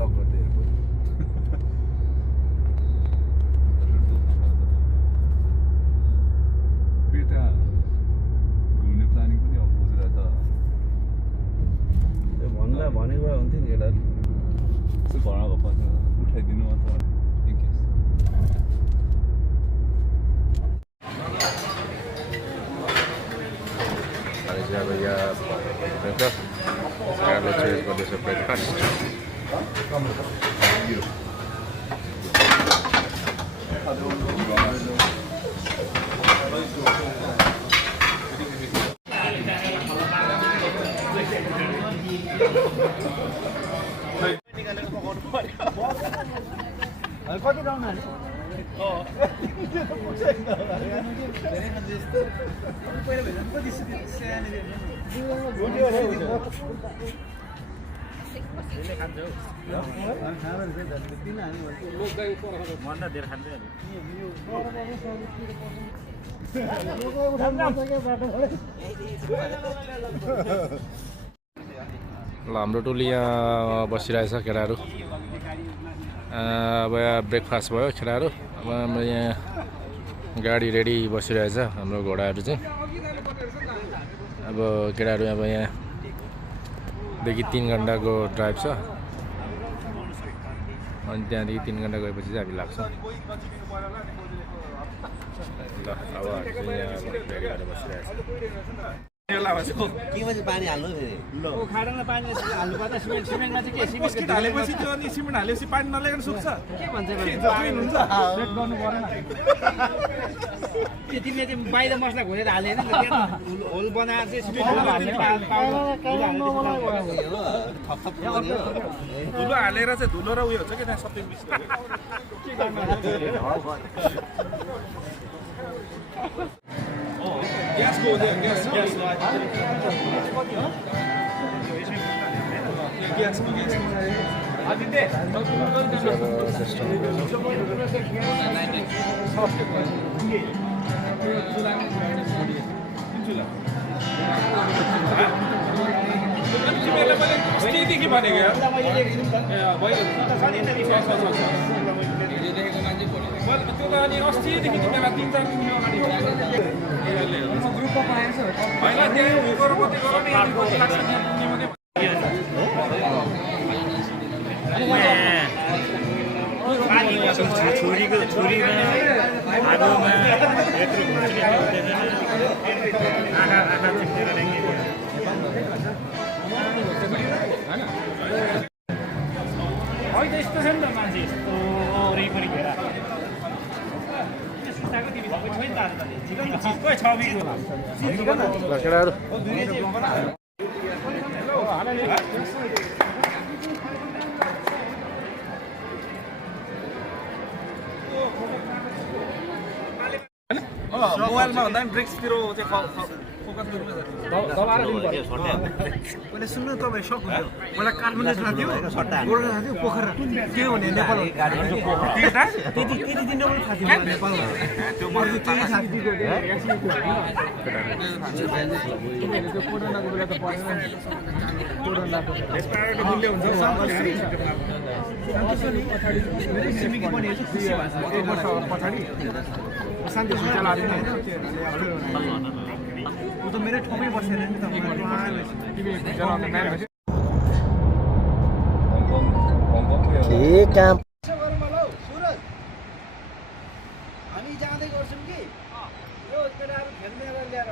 Lock गर्दै त्यहाँ घुम्ने प्लानिङ पनि अब बुझेर त त्यो भन्दा भनेको हुन्थ्यो नि केटाहरू यसो घरमा भएको उठाइदिनु अथवा इन केस अब यहाँ Carlo choose गर्दैछ ब्रेकफास्ट कति राउन्ड हाल्यो ल हाम्रो टोली यहाँ बसिरहेछ केटाहरू अब यहाँ ब्रेकफास्ट भयो केटाहरू अब हाम्रो यहाँ गाडी रेडी बसिरहेछ हाम्रो घोडाहरू चाहिँ अब केटाहरू अब यहाँदेखि 3 घन्टाको ड्राइभ छ अनि त्यहाँदेखि 3 घन्टा गएपछि चाहिँ हामी लाग्छ ल अब यहाँ रेडी गरेर बसिरहेछ के पछि पानी हाल्नु फेरि ल ओ खाडामा पानी हाल्नु पर्दा सिमेन्टमा चाहिँ के सिमेन्ट हालेपछि त्यो अनि सिमेन्ट हालेपछि पानी नलागेर सुक्छ के भन्छ भने जमिन हुन्छ सेट गर्नु पर्दैन के तिमीले चाहिँ बाहिर मसला घोलेर हालेन नि त्यहाँ होल बनाएर चाहिँ सिमेन्ट हाल्ने थप गर्यो धुलो हालेर चाहिँ धुलो र उयो हुन्छ के त्यहाँ सबै मिक्स के Gas go there, gas. Gas. मोबाइलमा भन्दा पनि ड्रिक्सतिर चाहिँ फोकस गर्नु मैले सुन्नु तपाईँ सक हुन्थ्यो मलाई काठमाडौँ जानु थियो गोर्खा जानु थियो पोखरा के भने नेपाल त्यति दिन पनि थाहा थियो नेपालमा त्यो मलाई केही थाहा थियो कोरोनाको बेला त पढ्दैन कोरोनाको मूल्य हुन्छ छिमेकी पनि खुसी भएको छ पछाडि शान्ति सुचाला उ त मेरो ठाउँमै बसेर नि त के काम हामी जाँदै गर्छौँ कि यो केटाहरू खेल्नेलाई ल्याएर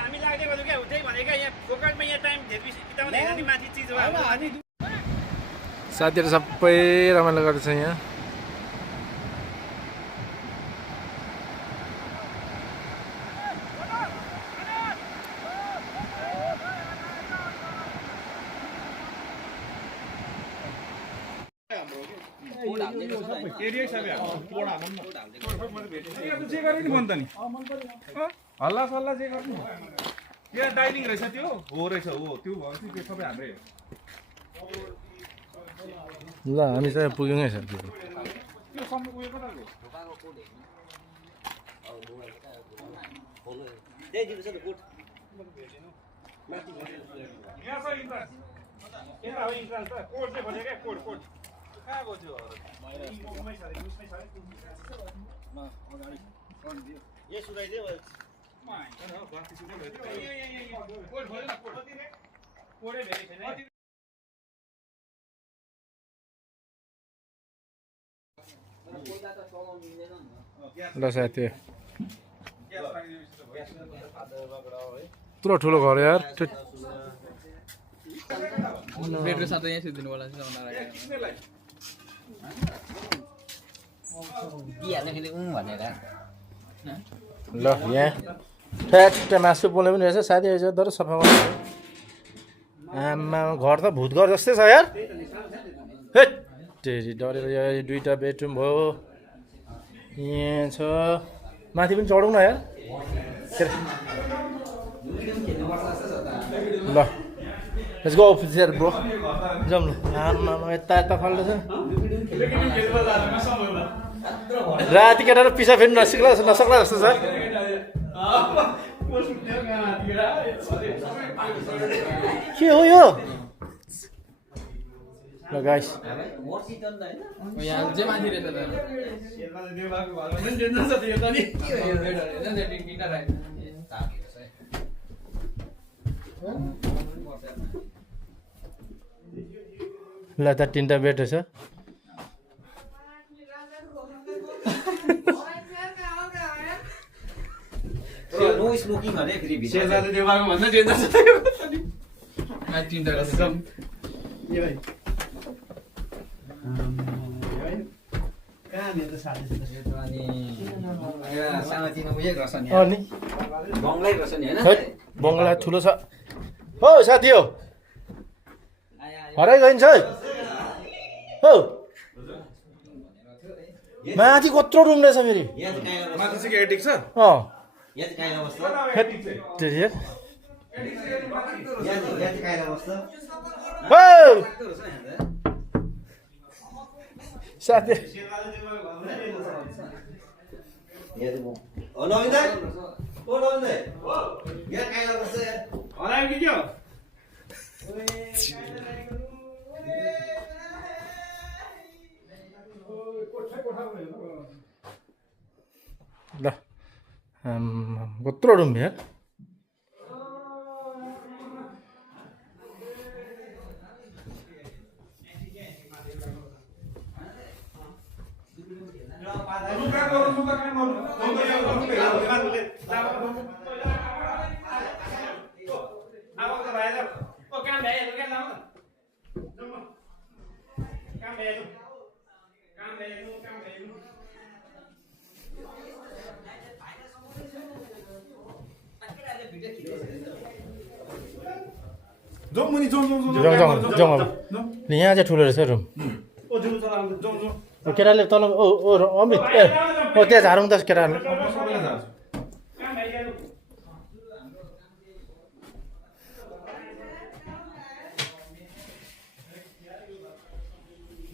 हामी लाग्दै गर्छौँ क्या त्यही भनेको यहाँ फोकटमा यहाँ टाइम धेरै बिताउँदै अनि माथि चिज भयो साथीहरू सबै रमाइलो गर्दैछ यहाँ हल्ला सल्ला चाहिँ गर्नु यहाँ डाइनिङ रहेछ त्यो हो रहेछ हो त्यो भयो त्यो सबै हाम्रै ल हामी चाहिँ पुग्यौँ है सर त्यो सम्म उयो कताको किन अब इन्ट्रान्स त कोड चाहिँ खोजे क्या कोड कहाँ खोज्यो उसमै छ ए सुधाइदियो कोड खोज्यो न कोडै भेटेको छैन ल साथी यत्रो ठुलो घर यार बेडको साथ यहाँ सुत्दिनु होला ल यहाँ ठ्याक्क मासु पोल्ने पनि रहेछ साथी रहेछ तर सफा गर्नु आमा घर त भूत घर जस्तै छ यार हेट तेरी डरेर यहाँ दुईवटा बेडरुम भयो यहाँ छ माथि पनि चढौँ न यार ल लेट्स गो अफिसर ब्रो जाउँ ल आमा यता यता फाल्दैछ राति केटाहरू पिसा फेरि नसक्ला जस्तो छ के हो यो ल गाइस यहाँ जे माथि रहेछ ल त तिनवटा बेड रहेछ नो स्मोकिङ अरे फेरि शेरबहादुर देवाको भन्दा डेन्जर छ तिनवटा रहेछ बङ्गला ठुलो छ हो साथी हो हराइ गइन्छ हो माथि कत्रो रुम रहेछ फेरि साथी ल कत्रो रुम यार जाउँ अब यहाँ चाहिँ ठुलो रहेछ रुम केटाले तल ओ अमित ए त्यहाँ झारौँ त केटाहरूले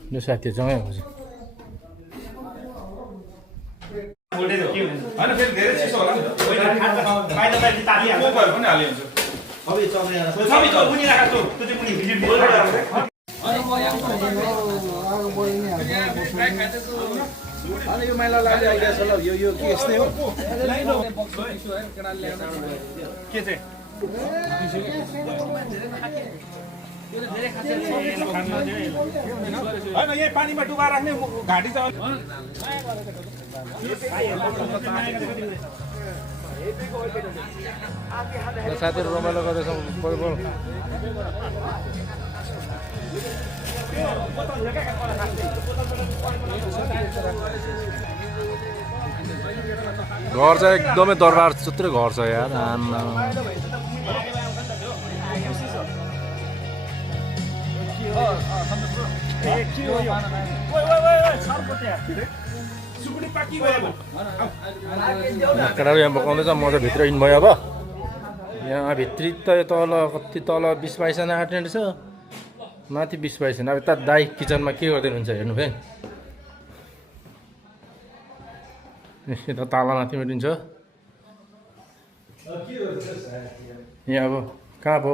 यो साथी जाउँ है हजुर अनि यो मैला लाग्दै आइरहेछ ल यो के यस्तै हो के चाहिँ होइन यही पानीमा डुबा राख्ने घाँटी छ साथीहरू रमाइलो गर्दैछौँ बोल घर चाहिँ एकदमै दरबार जत्रै घर छ यार आमा केटाहरू यहाँ पकाउँदैछ म चाहिँ भित्र इन भयो अब यहाँ भित्री त तल कति तल 20-22 जना आँट्ने रहेछ माथि 20-22 जना अब यता दाइ किचनमा के गरिदिनुहुन्छ हेर्नु है यता ताला माथि मेटिन्छ यहाँ अब कहाँ पो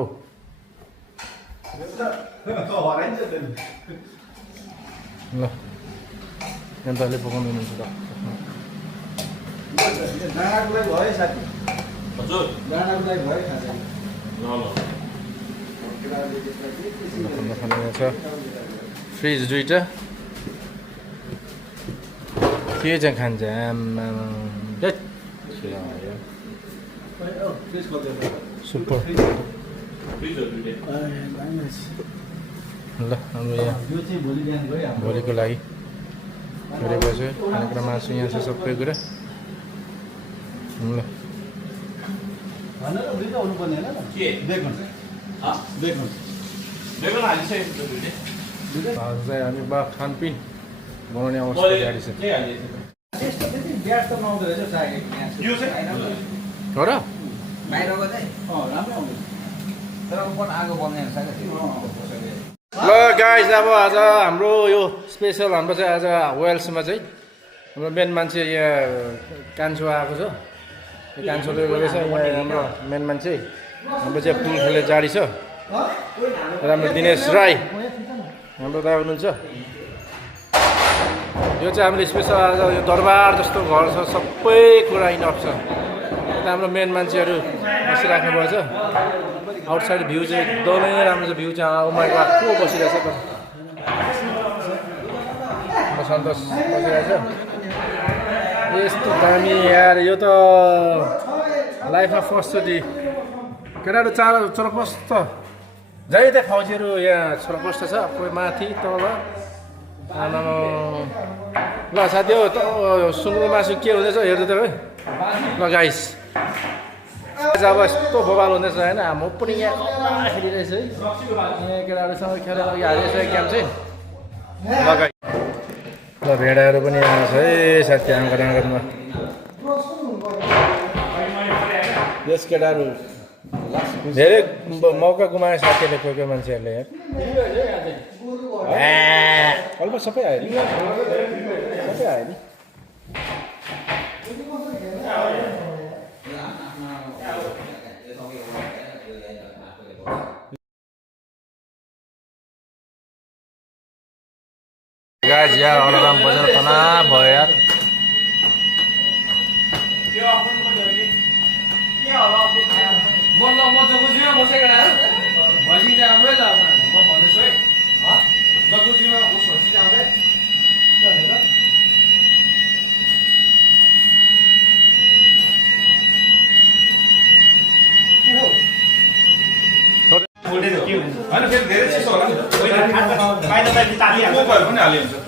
ल यन्त्रले पकाउनु हुन्छ त डाँडाको लागि भयो साथी हजुर डाँडाको लागि भयो खाजा ल छ फ्रिज दुईटा के चाहिँ खान्छ आम्मा सुपर ल हाम्रो यहाँ यो चाहिँ भोलि बिहान गइहाल्छ भोलिको लागि गरेको छ खानेकुरा मासु यहाँ छ सबै कुरा ल भनेर दुईटा हुनुपर्ने होइन के बेकन बेकन बेगन हालिसकेको छ दुईले आज चाहिँ हामी बा खानपिन बनाउने अवस्था जारी छ के हालिएको त्यस्तो त्यति ग्यास त नआउँदो रहेछ चाहेको यो चाहिँ हो र बाहिरको चाहिँ राम्रै आउँदैछ तर ऊपर आगो बल्ने ल गाइस अब आज हाम्रो यो स्पेसल हाम्रो चाहिँ आज वेल्समा चाहिँ हाम्रो मेन मान्छे यहाँ कान्छो आएको छ यो कान्छोले गरेछ यहाँ हाम्रो मेन मान्छे हाम्रो चाहिँ पुल खेल्ने जारी छ राम्रो दिनेश राई हाम्रो दाइ हुनुहुन्छ यो चाहिँ हामीले स्पेसल आज यो दरबार जस्तो घर छ सबै कुरा इनफ छ यता हाम्रो मेन मान्छेहरू बसिराख्नु भएको छ आउटसाइड भ्यू चाहिँ एकदमै राम्रो छ भ्यू चाहिँ उमाको को बसिरहेछ सन्तोष बसिरहेछ यस्तो दामी यार यो त लाइफमा फर्स्टचोटि केटाहरू चरपस्ट जहिले त्यहाँ फौजीहरू यहाँ चरपस्ट छ कोही माथि तल आमामा ल साथी हो सुँगुरको मासु के हुँदैछ हेर्दै त है ल गाइस अब यस्तो बबाल हुँदैछ होइन म पनि यहाँ कता खेलिरहेछ है यहाँ केटाहरूसँग खेलेर अघि हालिरहेछ गेम चाहिँ ल गाइस ल भेडाहरू पनि आएको छ है साथी आँगन आँगनमा यस केटाहरू धेरै मौका गुमायो साथीहरूले कोही कोही मान्छेहरूले यार अलमोस्ट सबै आयो नि सबै आयो नि गाइस यार अलार्म बजेर तनाव भयो यार म जगुजीमा बसेको भैँसी चाहिँ राम्रै छ म भन्दैछु है जगुजीमा बस भैँसी चाहिँ आउँदै होइन फेरि धेरै चिसो होला नि पनि हालिहाल्छ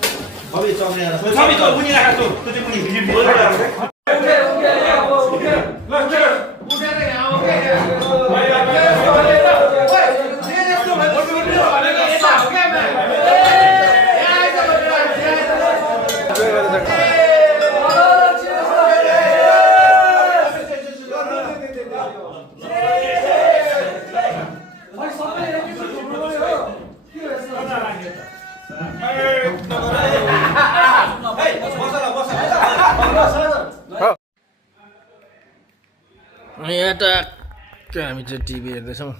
यहाँ ट्याक्क हामी चाहिँ टिभी हेर्दैछौँ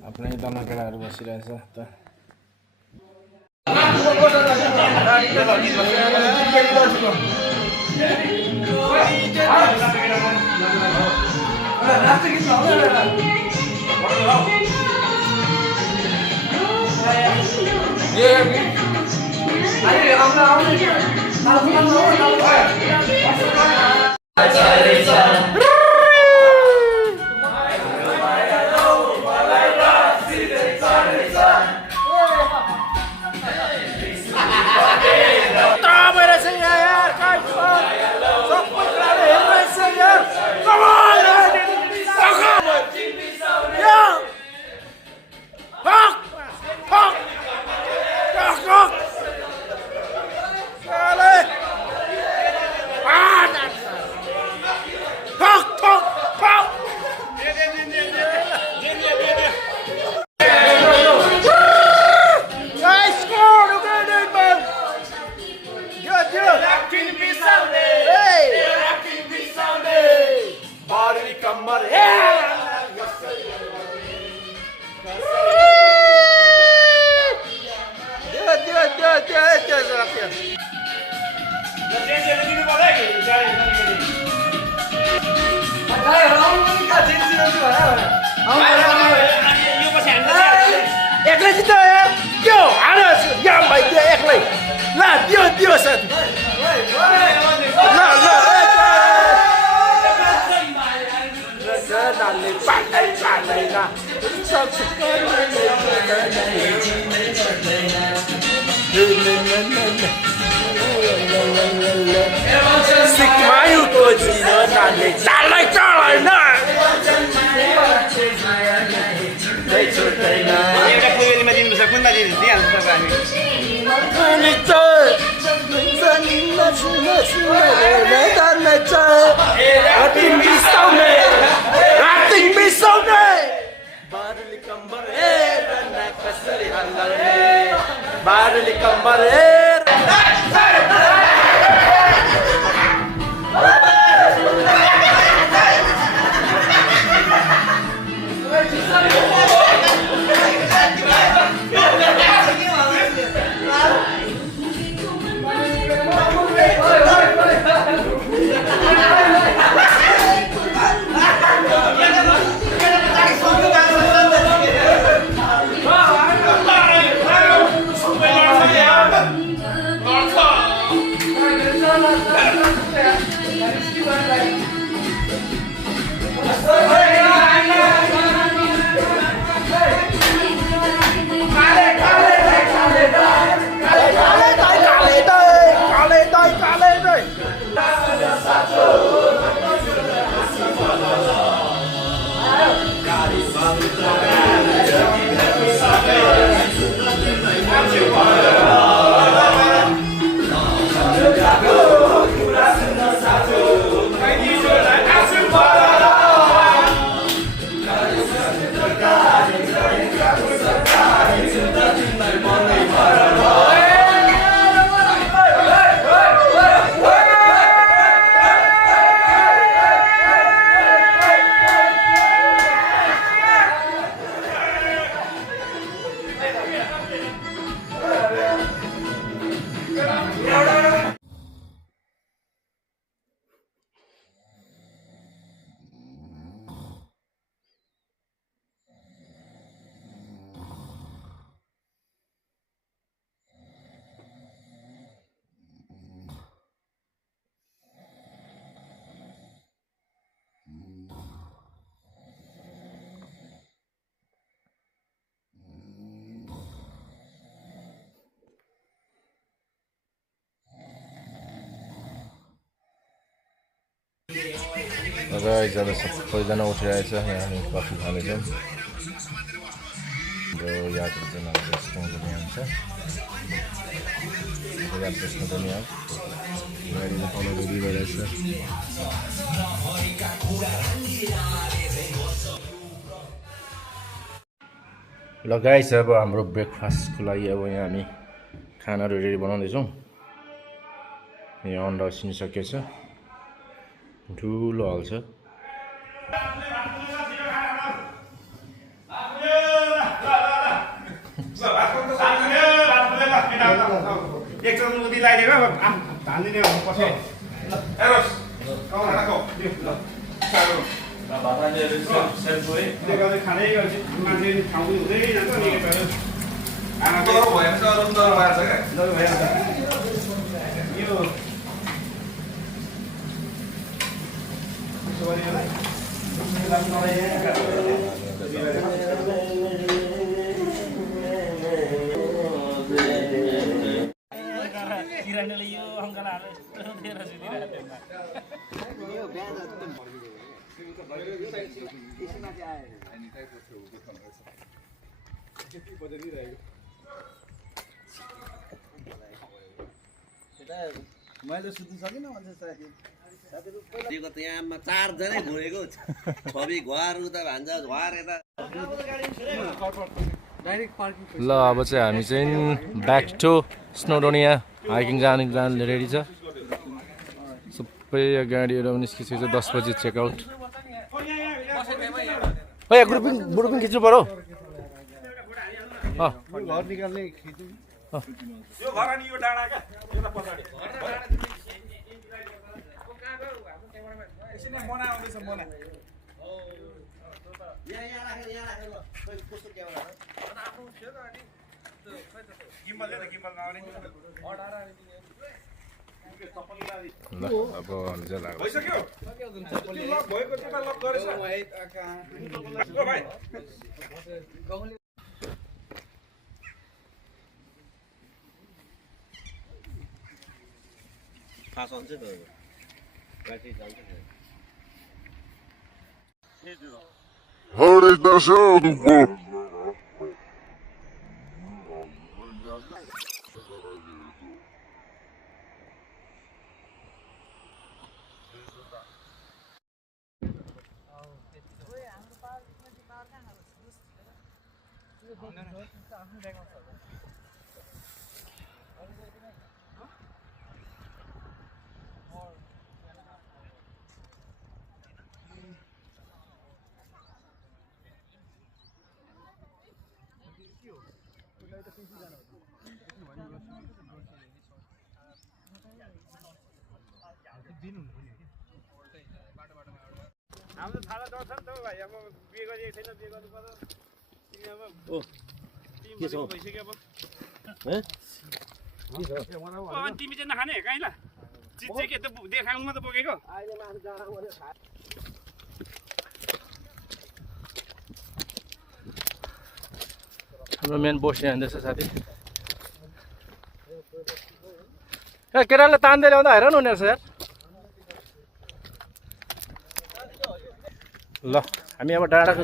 आफ्नै तल केटाहरू बसिरहेछ त Fuck! सिक्किमायुको जीवनले चालै चढ्दैन छुट्दैन एउटा कोइलीमा दिनुपर्छ कुनमा दिइहाल्नु तपाईँ हामी बारुली कम्बर गाइस अब सबैजना उठिरहेछ यहाँ हामी कफी खानेछौँ र यादहरू चाहिँ अब यस्तो पनि हुन्छ याद त्यसमा पनि अब गाडीमा फलो गरिरहेछ ल गाइस अब हाम्रो ब्रेकफास्टको लागि अब यहाँ हामी खानाहरू रेडी बनाउँदैछौँ यहाँ अन्डा उसिनिसकेछ ठुलो हल छ एक चम्मच उदी लगाइदिएको धानिदिने पछि हेरोस् खानाको खानै गर्छ मान्छे ठाउँ हुँदै जान्छ नि खानाको भएछ अरू डर भएछ क्या डर भइहाल्छ यो किरणले यो अङ्कलहरु दिएर मैले सुत्नु सकिनँ भन्छ साथी दिएको त यहाँमा 4 जनै घुरेको छवि घर उता भान्जा घर यता ल अब चाहिँ हामी चाहिँ ब्याक टु स्नोडोनिया हाइकिङ जाने रेडी छ सबै गाडीहरू निस्किसकेको छ 10 बजी चेकआउट यहाँ ग्रुपिङ खिच्नु पर्यो घर निकाल्ने खिच्नु यो घर अनि यो डाँडा क्या यो त पछाडि एकछिन मना आउँदैछ मना यहाँ राखेर ल कस्तो क्यामेरा आफ्नो थियो त अनि गिम्बल ले त गिम्बल नआउने ल अब हामी चाहिँ लाग्यो भइसक्यो लक भएको त्यो लक गरेछ ओ भाइ थाहा हुन्छ त गाडी जान्छ हाम्रो थाहा डर छ नि त भाइ अब बिहे गरिएको छैन बिहे गर्नु पर्यो ओ के छ भइसक्यो अब हे अनि तिमी चाहिँ नखाने कहीँ ल चिज चाहिँ के त देखाउनु मात्रै बोकेको अहिले माथि जाँदा मैले थाहा हाम्रो मेन बोस यहाँ जाँदैछ साथी ए केटाले तान्दै ल्याउँदा हेर न उनीहरू छ यार ल हामी अब डाँडाको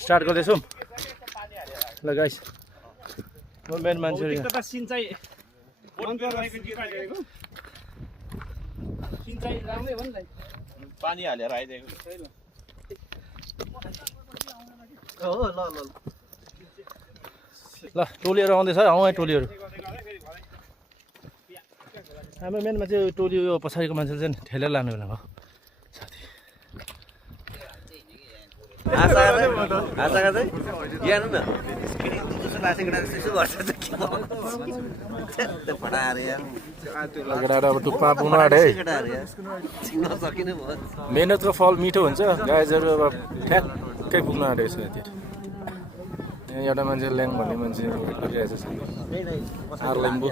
स्टार्ट गर्दैछौँ ल गाइस म मेन मान्छेहरू यहाँ सिँचाइ सिँचाइ राम्रै हो नि पानी हालेर आइदिएको हो ल ल ल टोलीहरू आउँदैछ है टोलीहरू हाम्रो मेन मान्छे टोली यो पछाडिको मान्छेले चाहिँ ठेलेर लानु बेला भयो आशाका चाहिँ यहाँ न जस्तो लासे केटा त्यसो गर्छ त के फटाएर यार केटाहरू अब टुप्पा पुग्नु आँटे है केटाहरू यार चिन्न सकिने भयो मेहनतको फल मिठो हुन्छ गाइजहरू अब ठ्याक्कै पुग्नु आँटेको छ यति यहाँ एउटा मान्छे ल्याङ भन्ने मान्छे वेट गरिरहेको छ आर लिम्बू